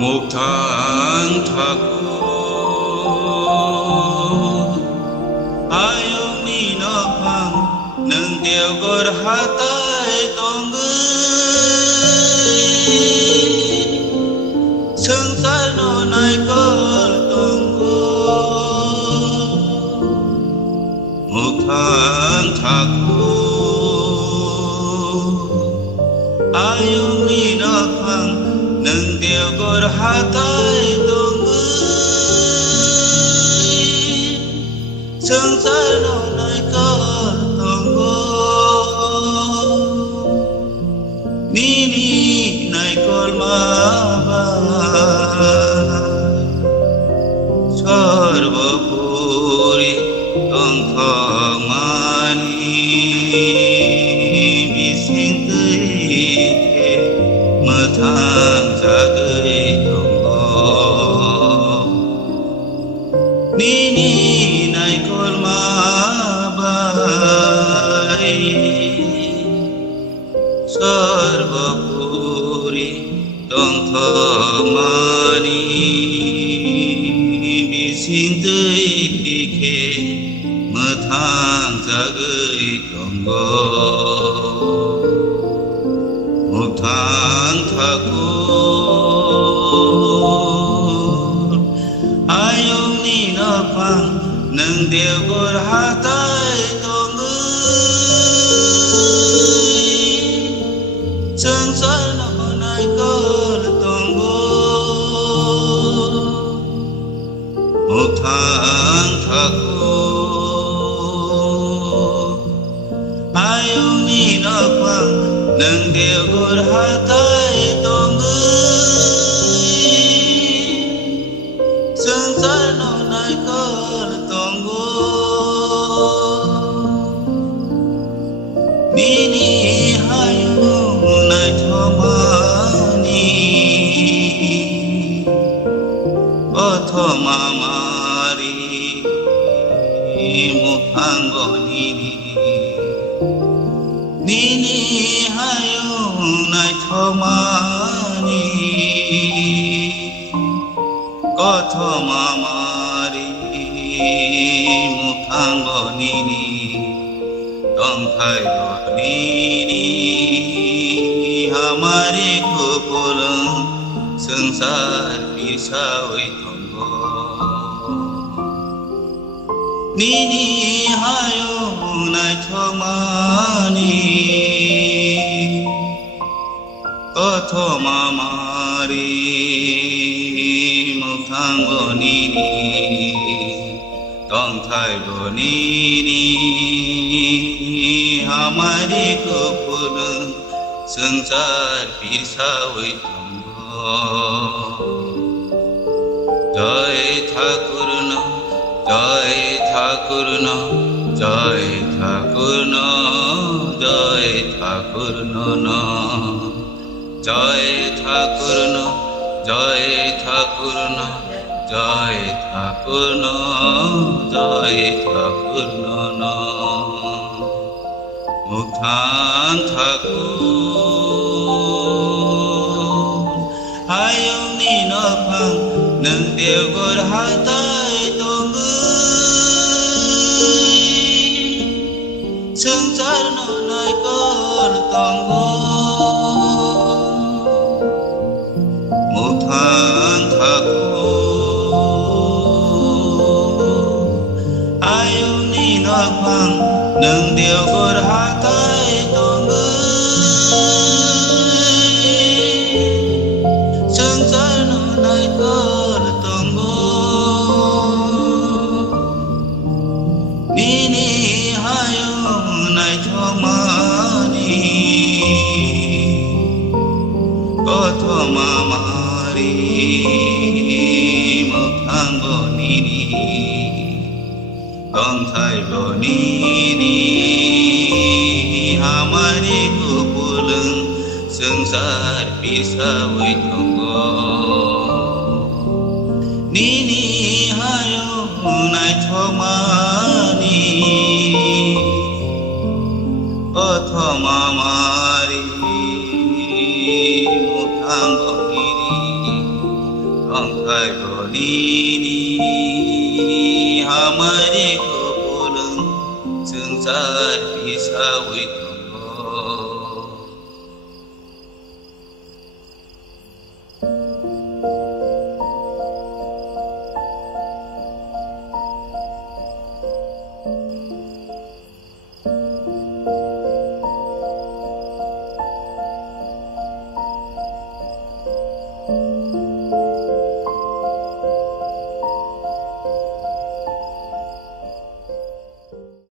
một tháng thật ayong minapang nang tiagor hatay tonggay sương sa no nai col tonggo một tháng thật ayong minapang nang tiagor hatay tonggay sương sa no nai col tonggo nini nai col ma sarvapuri tongthangmani bisingtei mathang jagai tonggo nini nai kolma bai sarvapuri tongthangmani bisingtei mathang jagai tonggo một tháng thakur ayong ninapang nang tiagor hatay tonggay sương sa no nai col tonggo một tháng thakur ayong ninapang nang tiagor hatay tonggay sương sa no nai col tonggo nini hayong nai thomani othomamari muphanggo nini nini hayong nai thomani kothomamari muphanggo nini tongthai go nini hamari kupulang sangsar pisawai tonggo nini hayong nai thomani kothomamari muphanggo nini tongthai go nini hamari kupulang sangsar pisawai tonggo jai thakur na jai thakur na jai thakur na jai thakur na jai thakur na jai thakur na jai thakur na jai thakur na một tháng thakur ayong ninapang nang tiagor hatay tonggay sương sa no nai col tonggo một tháng thakur ayong ninapang nang tiagor hatay tonggay sương sa no nai col tonggo nini hayong nai thomani kothomamari muphanggo nini tongthai go nini hamari kupulang sangsar pisawai tonggo nini hayong nai thomani kothomamari muphanggo nini Kaiboni hamari ko pulang sengsara bisa wiko